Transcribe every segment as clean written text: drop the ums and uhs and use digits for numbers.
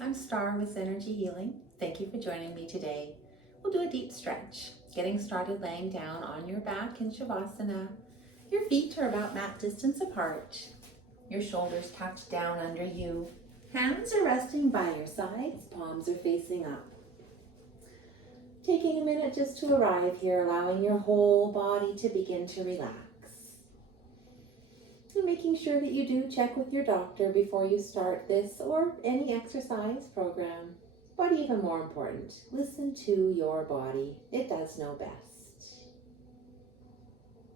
I'm Star with Synergy Healing. Thank you for joining me today. We'll do a deep stretch, getting started laying down on your back in Shavasana. Your feet are about mat distance apart. Your shoulders tucked down under you. Hands are resting by your sides, palms are facing up. Taking a minute just to arrive here, allowing your whole body to begin to relax. And making sure that you do check with your doctor before you start this or any exercise program. But even more important, listen to your body. It does know best.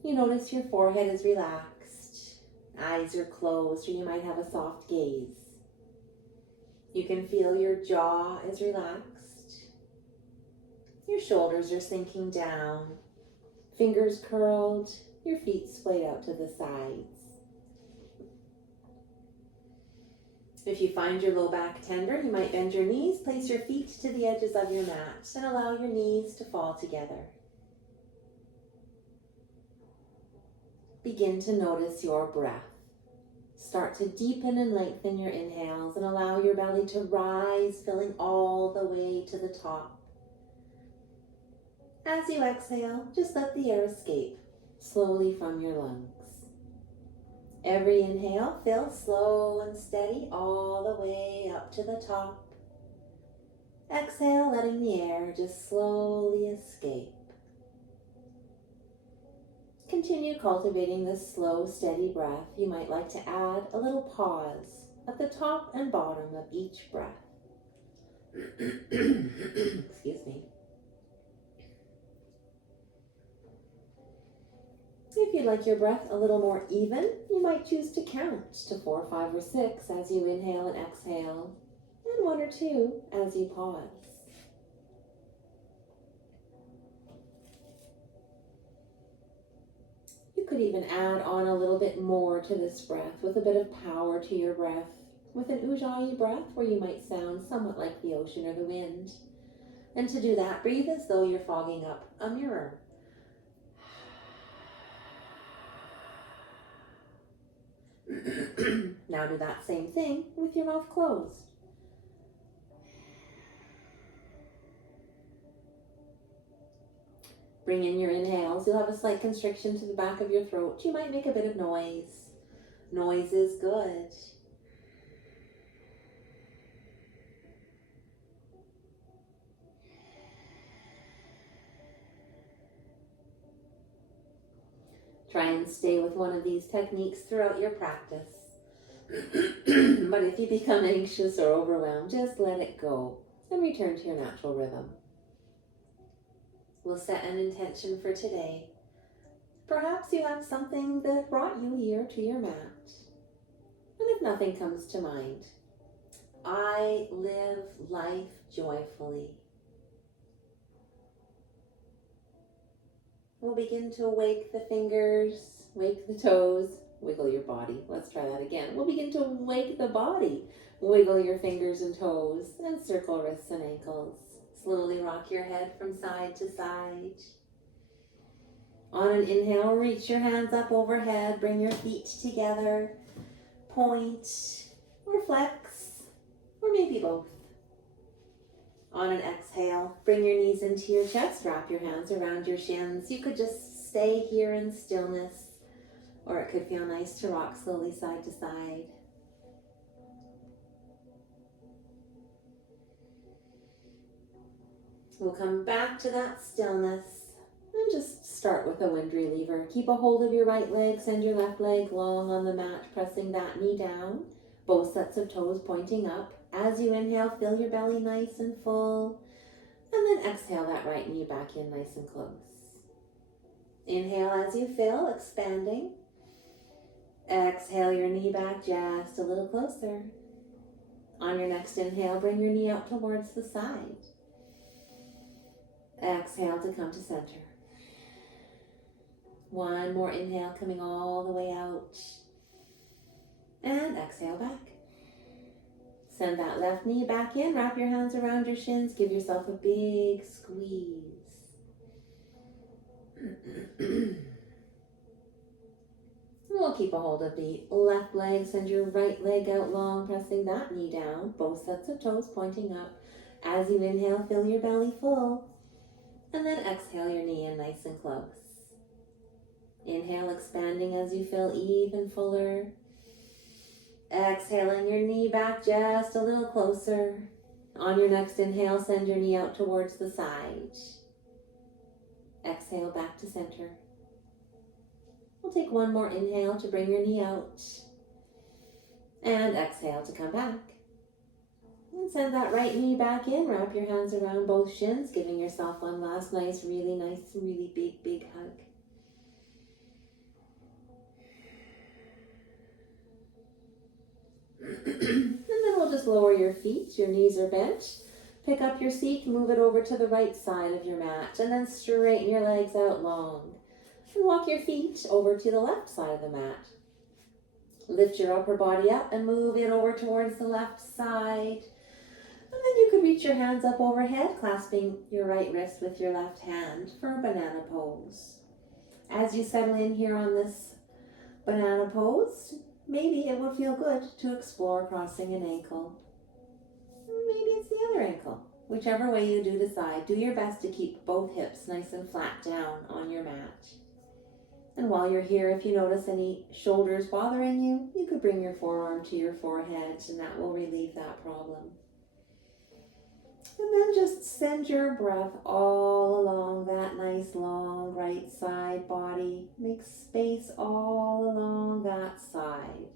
You notice your forehead is relaxed, eyes are closed, or you might have a soft gaze. You can feel your jaw is relaxed. Your shoulders are sinking down, fingers curled, your feet splayed out to the sides. If you find your low back tender, you might bend your knees, place your feet to the edges of your mat, and allow your knees to fall together. Begin to notice your breath. Start to deepen and lengthen your inhales and allow your belly to rise, filling all the way to the top. As you exhale, just let the air escape slowly from your lungs. Every inhale, fill slow and steady all the way up to the top. Exhale, letting the air just slowly escape. Continue cultivating this slow, steady breath. You might like to add a little pause at the top and bottom of each breath. Excuse me. If you'd like your breath a little more even, you might choose to count to 4, 5, or 6 as you inhale and exhale, and 1 or 2 as you pause. You could even add on a little bit more to this breath with a bit of power to your breath, with an ujjayi breath where you might sound somewhat like the ocean or the wind. And to do that, breathe as though you're fogging up a mirror. Now do that same thing with your mouth closed. Bring in your inhales. You'll have a slight constriction to the back of your throat. You might make a bit of noise. Noise is good. Try and stay with one of these techniques throughout your practice. But if you become anxious or overwhelmed, just let it go and return to your natural rhythm. We'll set an intention for today. Perhaps you have something that brought you here to your mat. And if nothing comes to mind, I live life joyfully. We'll begin to wake the fingers, wake the toes, wiggle your body. Let's try that again. We'll begin to wake the body. Wiggle your fingers and toes and circle wrists and ankles. Slowly rock your head from side to side. On an inhale, reach your hands up overhead. Bring your feet together. Point or flex, or maybe both. On an exhale, bring your knees into your chest. Wrap your hands around your shins. You could just stay here in stillness, or it could feel nice to rock slowly side to side. We'll come back to that stillness and just start with a wind reliever. Keep a hold of your right leg, send your left leg long on the mat, pressing that knee down, both sets of toes pointing up. As you inhale, fill your belly nice and full, and then exhale that right knee back in nice and close. Inhale as you fill, expanding. Exhale your knee back just a little closer. On your next inhale, bring your knee out towards the side. Exhale to come to center. One more inhale coming all the way out. And exhale back. Send that left knee back in. Wrap your hands around your shins. Give yourself a big squeeze. We'll keep a hold of the left leg, send your right leg out long, pressing that knee down, both sets of toes pointing up. As you inhale, fill your belly full, and then exhale your knee in nice and close. Inhale, expanding as you feel even fuller. Exhaling your knee back just a little closer. On your next inhale, send your knee out towards the side. Exhale back to center. We'll take one more inhale to bring your knee out. And exhale to come back. And send that right knee back in. Wrap your hands around both shins, giving yourself one last really big hug. And then we'll just lower your feet. Your knees are bent. Pick up your seat, move it over to the right side of your mat, and then straighten your legs out long. And walk your feet over to the left side of the mat. Lift your upper body up and move it over towards the left side. And then you could reach your hands up overhead, clasping your right wrist with your left hand for a banana pose. As you settle in here on this banana pose, maybe it would feel good to explore crossing an ankle. Maybe it's the other ankle. Whichever way you do decide, do your best to keep both hips nice and flat down on your mat. And while you're here, if you notice any shoulders bothering you, you could bring your forearm to your forehead and that will relieve that problem. And then just send your breath all along that nice long right side body. Make space all along that side.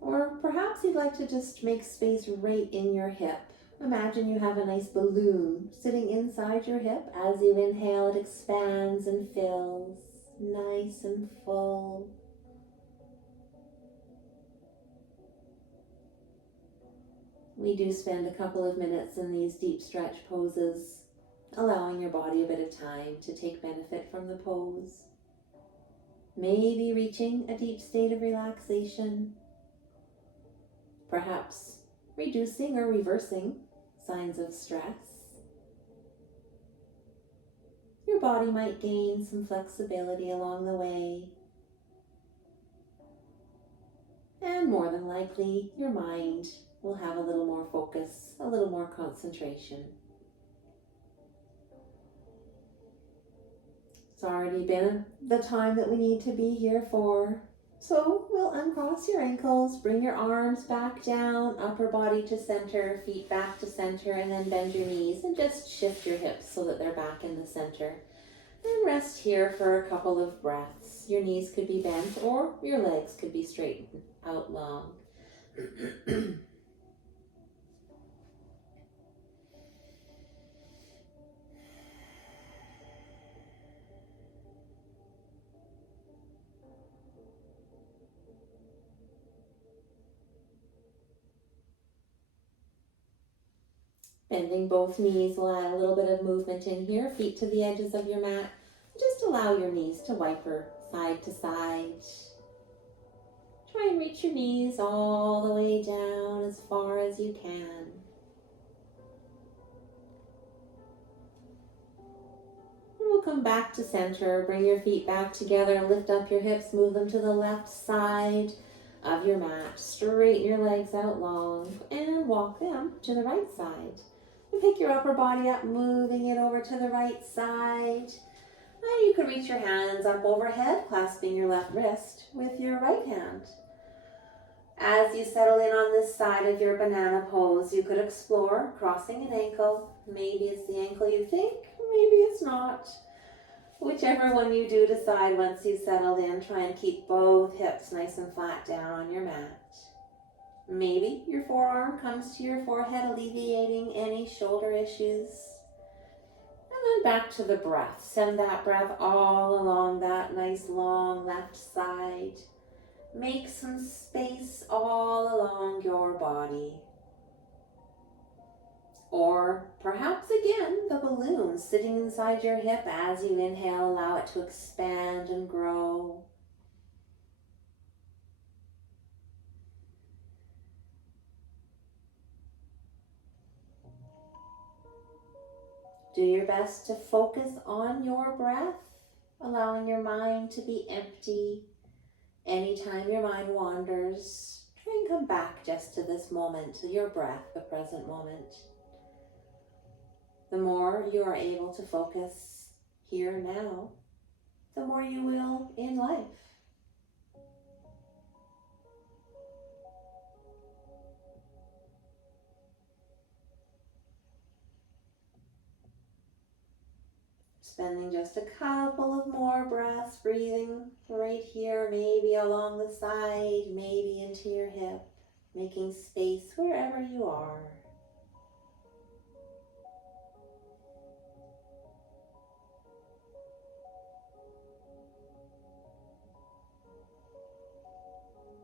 Or perhaps you'd like to just make space right in your hip. Imagine you have a nice balloon sitting inside your hip. As you inhale, it expands and fills, nice and full. We do spend a couple of minutes in these deep stretch poses, allowing your body a bit of time to take benefit from the pose. Maybe reaching a deep state of relaxation. Perhaps reducing or reversing signs of stress. Your body might gain some flexibility along the way. And more than likely, your mind will have a little more focus, a little more concentration. It's already been the time that we need to be here for. So we'll uncross your ankles, bring your arms back down, upper body to center, feet back to center, and then bend your knees and just shift your hips so that they're back in the center. And rest here for a couple of breaths. Your knees could be bent or your legs could be straightened out long. Bending both knees will add a little bit of movement in here. Feet to the edges of your mat. Just allow your knees to wiper side to side. Try and reach your knees all the way down as far as you can. And we'll come back to center. Bring your feet back together. Lift up your hips. Move them to the left side of your mat. Straighten your legs out long and walk them to the right side. And pick your upper body up, moving it over to the right side. And you can reach your hands up overhead, clasping your left wrist with your right hand. As you settle in on this side of your banana pose, you could explore crossing an ankle. Maybe it's the ankle you think, maybe it's not. Whichever one you do decide once you settle in, try and keep both hips nice and flat down on your mat. Maybe your forearm comes to your forehead, alleviating any shoulder issues. And then back to the breath. Send that breath all along that nice long left side. Make some space all along your body. Or perhaps again, the balloon sitting inside your hip. As you inhale, allow it to expand and grow. Do your best to focus on your breath. allowing your mind to be empty. Anytime your mind wanders, try and come back just to this moment, to your breath, the present moment. The more you are able to focus here and now, the more you will in life. Spending just a couple of more breaths, breathing right here, maybe along the side, maybe into your hip, making space wherever you are.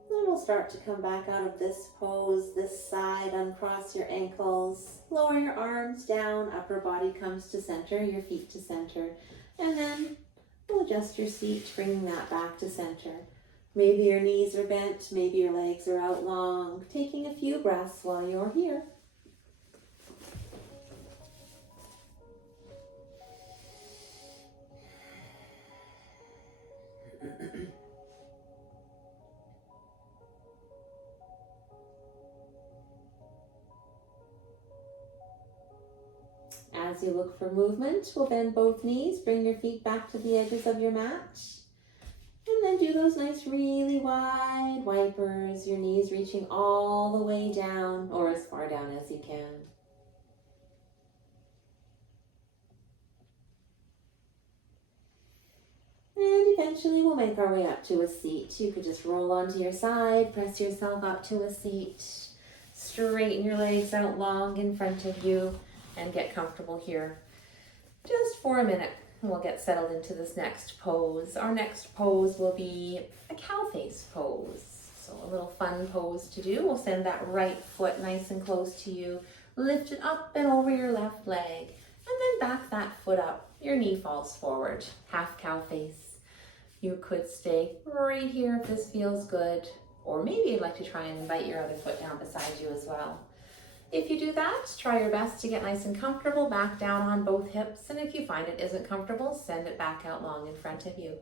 Then we'll start to come back out of this pose, this side, uncross your ankles, lower your arms down, upper body comes to center, your feet to center, and then we'll adjust your seat, bringing that back to center. Maybe your knees are bent, maybe your legs are out long, taking a few breaths while you're here. As you look for movement, we'll bend both knees, bring your feet back to the edges of your mat, and then do those nice really wide wipers, your knees reaching all the way down or as far down as you can. And eventually we'll make our way up to a seat. You could just roll onto your side, press yourself up to a seat, straighten your legs out long in front of you, and get comfortable here just for a minute. We'll get settled into this next pose. Our next pose will be a cow face pose. So a little fun pose to do. We'll send that right foot nice and close to you. Lift it up and over your left leg, and then back that foot up. Your knee falls forward, half cow face. You could stay right here if this feels good, or maybe you'd like to try and invite your other foot down beside you as well. If you do that, try your best to get nice and comfortable, back down on both hips, and if you find it isn't comfortable, send it back out long in front of you.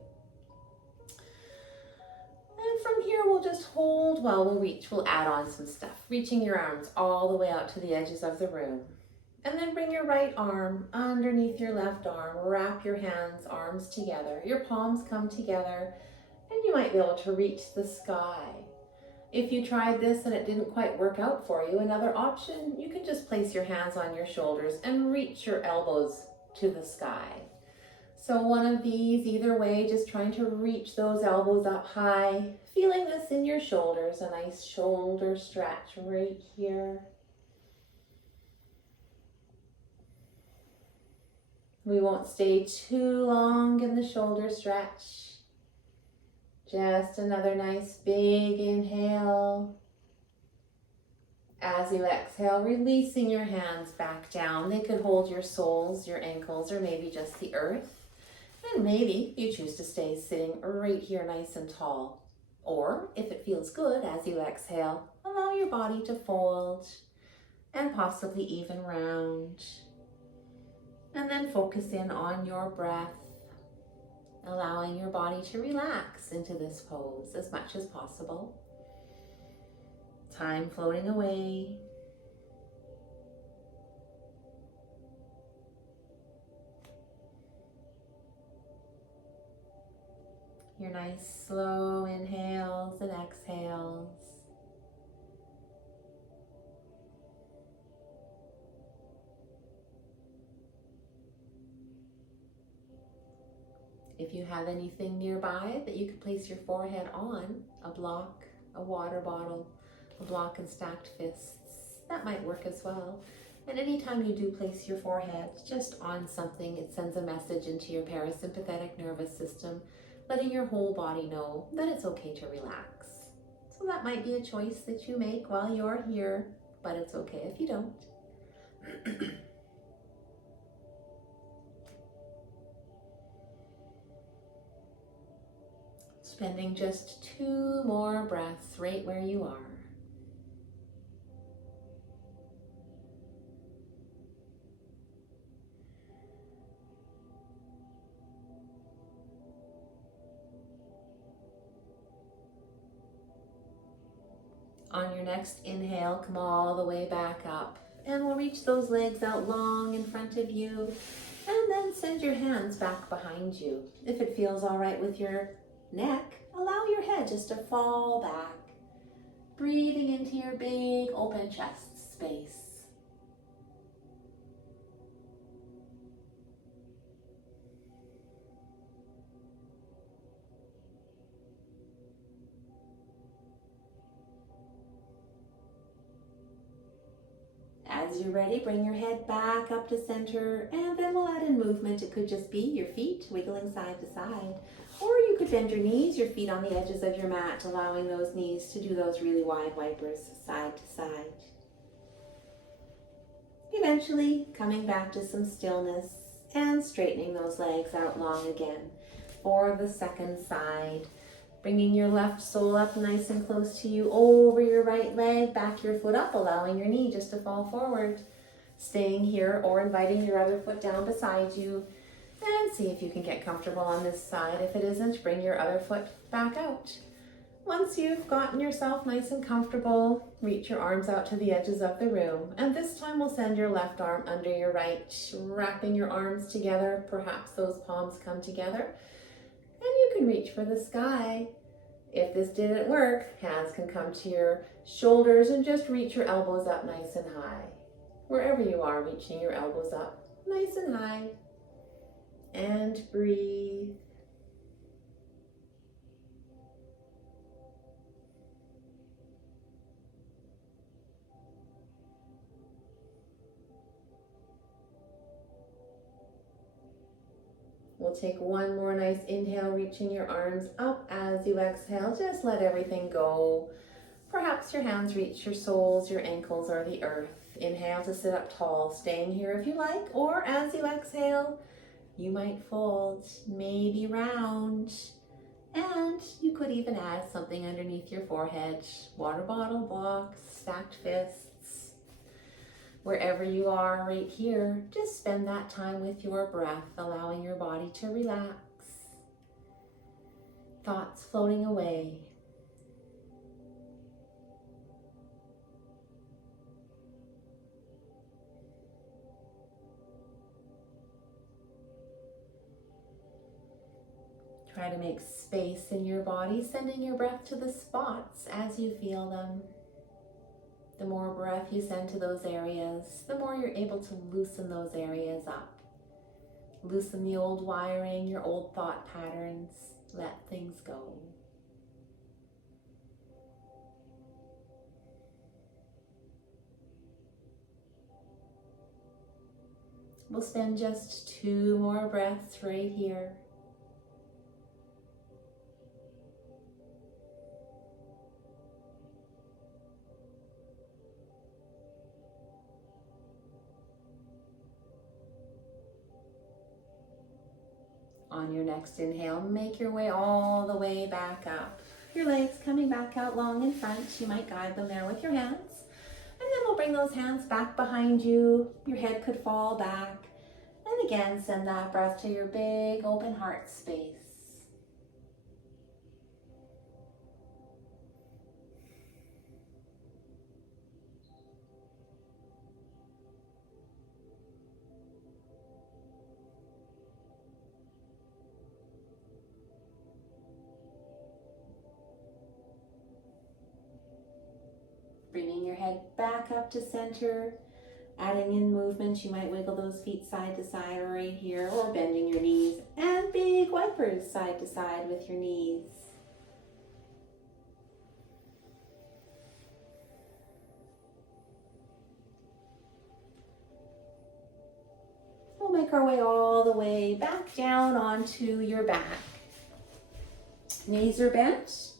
And from here, we'll just hold while we'll reach. We'll add on some stuff, reaching your arms all the way out to the edges of the room. And then bring your right arm underneath your left arm, wrap your hands, arms together. Your palms come together, and you might be able to reach the sky. If you tried this and it didn't quite work out for you, another option, you can just place your hands on your shoulders and reach your elbows to the sky. So one of these, either way, just trying to reach those elbows up high, feeling this in your shoulders, a nice shoulder stretch right here. We won't stay too long in the shoulder stretch. Just another nice big inhale. As you exhale, releasing your hands back down. They could hold your soles, your ankles, or maybe just the earth. And maybe you choose to stay sitting right here nice and tall. Or if it feels good as you exhale, allow your body to fold and possibly even round. And then focus in on your breath, allowing your body to relax into this pose as much as possible. Time floating away. Your nice slow inhales and exhales. If you have anything nearby that you could place your forehead on, a block, a water bottle, a block and stacked fists, that might work as well. And anytime you do place your forehead just on something, it sends a message into your parasympathetic nervous system, letting your whole body know that it's okay to relax. So that might be a choice that you make while you're here, but it's okay if you don't. Spending just 2 more breaths right where you are. On your next inhale, come all the way back up. And we'll reach those legs out long in front of you. And then send your hands back behind you. If it feels all right with your neck, allow your head just to fall back. Breathing into your big open chest space. As you're ready, bring your head back up to center, and then we'll add in movement. It could just be your feet wiggling side to side, or you could bend your knees, your feet on the edges of your mat, allowing those knees to do those really wide wipers side to side. Eventually, coming back to some stillness and straightening those legs out long again for the second side. Bringing your left sole up nice and close to you over your right leg, back your foot up, allowing your knee just to fall forward. Staying here or inviting your other foot down beside you, and see if you can get comfortable on this side. If it isn't, bring your other foot back out. Once you've gotten yourself nice and comfortable, reach your arms out to the edges of the room, and this time we'll send your left arm under your right, wrapping your arms together. Perhaps those palms come together. And you can reach for the sky. If this didn't work, hands can come to your shoulders and just reach your elbows up nice and high. Wherever you are, reaching your elbows up nice and high. And breathe. We'll take one more nice inhale, reaching your arms up as you exhale. Just let everything go. Perhaps your hands reach your soles, your ankles, or the earth. Inhale to sit up tall, staying here if you like, or as you exhale, you might fold, maybe round. And you could even add something underneath your forehead. Water bottle, blocks, stacked fists. Wherever you are right here, just spend that time with your breath, allowing your body to relax. Thoughts floating away. Try to make space in your body, sending your breath to the spots as you feel them. The more breath you send to those areas, the more you're able to loosen those areas up. Loosen the old wiring, your old thought patterns. Let things go. We'll spend just 2 more breaths right here. On your next inhale, make your way all the way back up. Your legs coming back out long in front. You might guide them there with your hands. And then we'll bring those hands back behind you. Your head could fall back. And again, send that breath to your big open heart space. Bringing your head back up to center, adding in movement. You might wiggle those feet side to side right here, or bending your knees, and big wipers side to side with your knees. We'll make our way all the way back down onto your back. Knees are bent.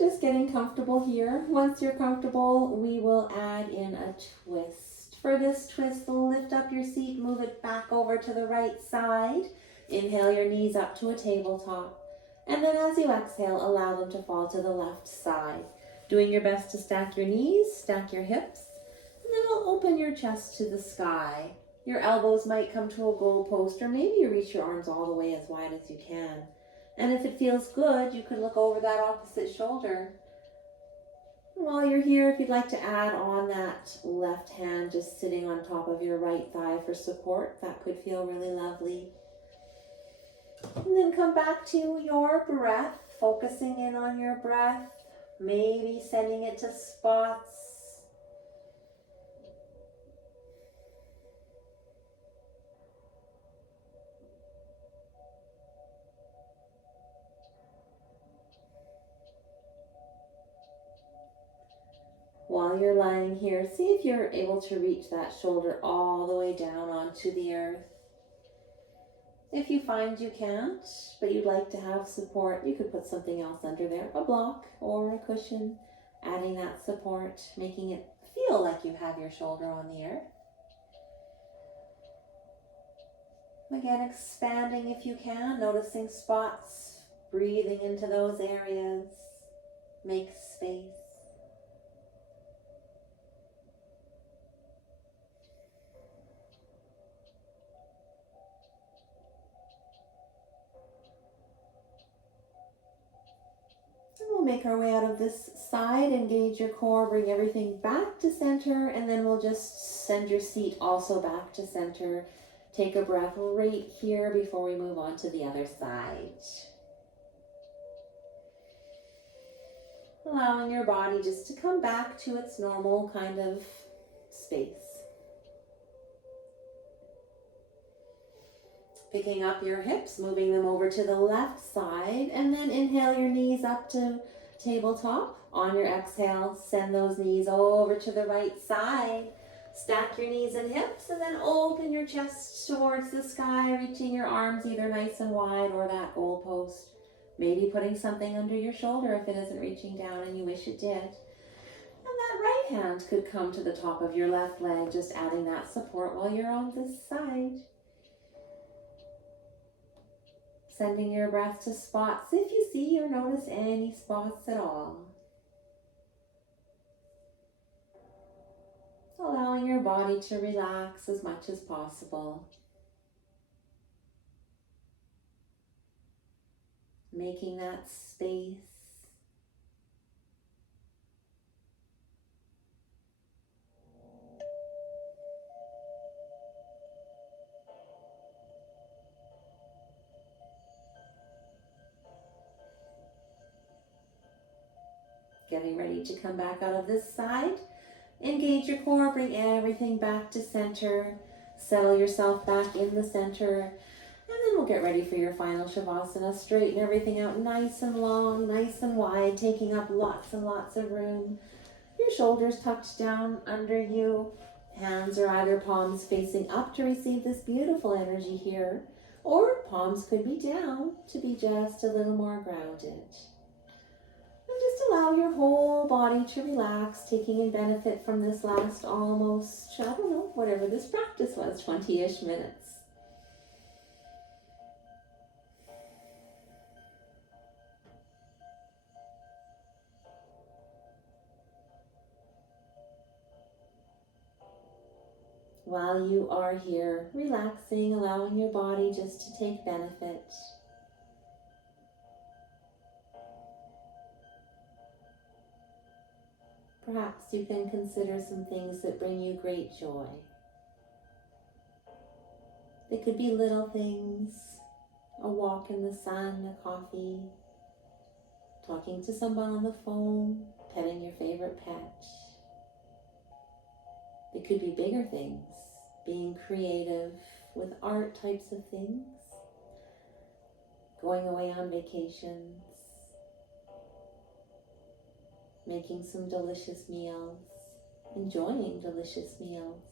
Just getting comfortable here. Once you're comfortable, we will add in a twist. For this twist, lift up your seat, move it back over to the right side. Inhale your knees up to a tabletop. And then as you exhale, allow them to fall to the left side. Doing your best to stack your knees, stack your hips, and then we'll open your chest to the sky. Your elbows might come to a goal post, or maybe you reach your arms all the way as wide as you can. And if it feels good, you could look over that opposite shoulder. While you're here, if you'd like to add on that left hand just sitting on top of your right thigh for support, that could feel really lovely. And then come back to your breath, focusing in on your breath, maybe sending it to spots. While you're lying here, see if you're able to reach that shoulder all the way down onto the earth. If you find you can't, but you'd like to have support, you could put something else under there, a block or a cushion, adding that support, making it feel like you have your shoulder on the earth. Again, expanding if you can, noticing spots, breathing into those areas, make space. We'll make our way out of this side, engage your core, bring everything back to center, and then we'll just send your seat also back to center. Take a breath right here before we move on to the other side. Allowing your body just to come back to its normal kind of space. Picking up your hips, moving them over to the left side, and then inhale your knees up to tabletop. On your exhale, send those knees over to the right side. Stack your knees and hips, and then open your chest towards the sky, reaching your arms either nice and wide or that goalpost. Maybe putting something under your shoulder if it isn't reaching down and you wish it did. And that right hand could come to the top of your left leg, just adding that support while you're on this side. Sending your breath to spots if you see or notice any spots at all. Allowing your body to relax as much as possible. Making that space. Getting ready to come back out of this side. Engage your core, bring everything back to center. Settle yourself back in the center. And then we'll get ready for your final Shavasana. Straighten everything out nice and long, nice and wide, taking up lots and lots of room. Your shoulders tucked down under you. Hands or either palms facing up to receive this beautiful energy here. Or palms could be down to be just a little more grounded. And just allow your whole body to relax, taking in benefit from this last almost, I don't know, whatever this practice was, 20-ish minutes. While you are here, relaxing, allowing your body just to take benefit. Perhaps you can consider some things that bring you great joy. They could be little things, a walk in the sun, a coffee, talking to someone on the phone, petting your favorite pet. They could be bigger things, being creative with art types of things, going away on vacations, making some delicious meals, enjoying delicious meals,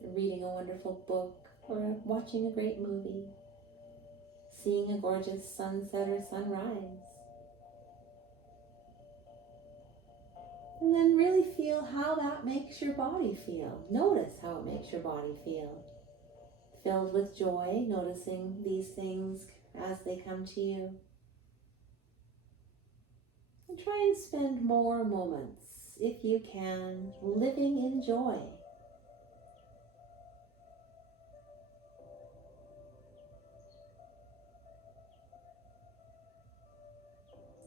reading a wonderful book, or watching a great movie, seeing a gorgeous sunset or sunrise. And then really feel how that makes your body feel. Notice how it makes your body feel. Filled with joy, noticing these things as they come to you. And try and spend more moments, if you can, living in joy.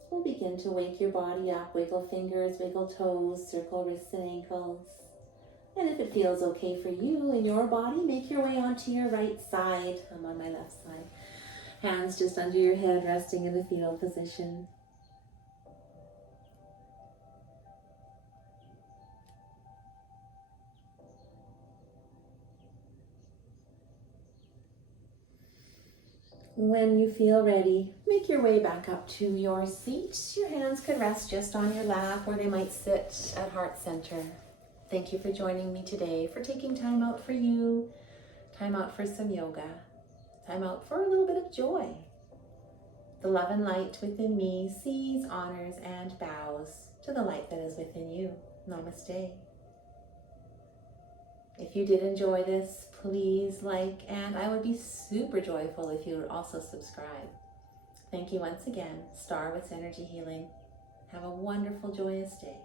we'll begin to wake your body up. Wiggle fingers, wiggle toes, circle wrists and ankles. And if it feels okay for you in your body, make your way onto your right side. I'm on my left side. Hands just under your head, resting in the fetal position. When you feel ready, make your way back up to your seat. Your hands could rest just on your lap, or they might sit at heart center. Thank you for joining me today, for taking time out for you, time out for some yoga, time out for a little bit of joy. The love and light within me sees, honors, and bows to the light that is within you. Namaste. If you did enjoy this, please like, and I would be super joyful if you would also subscribe. Thank you once again. Star with Energy Healing. Have a wonderful, joyous day.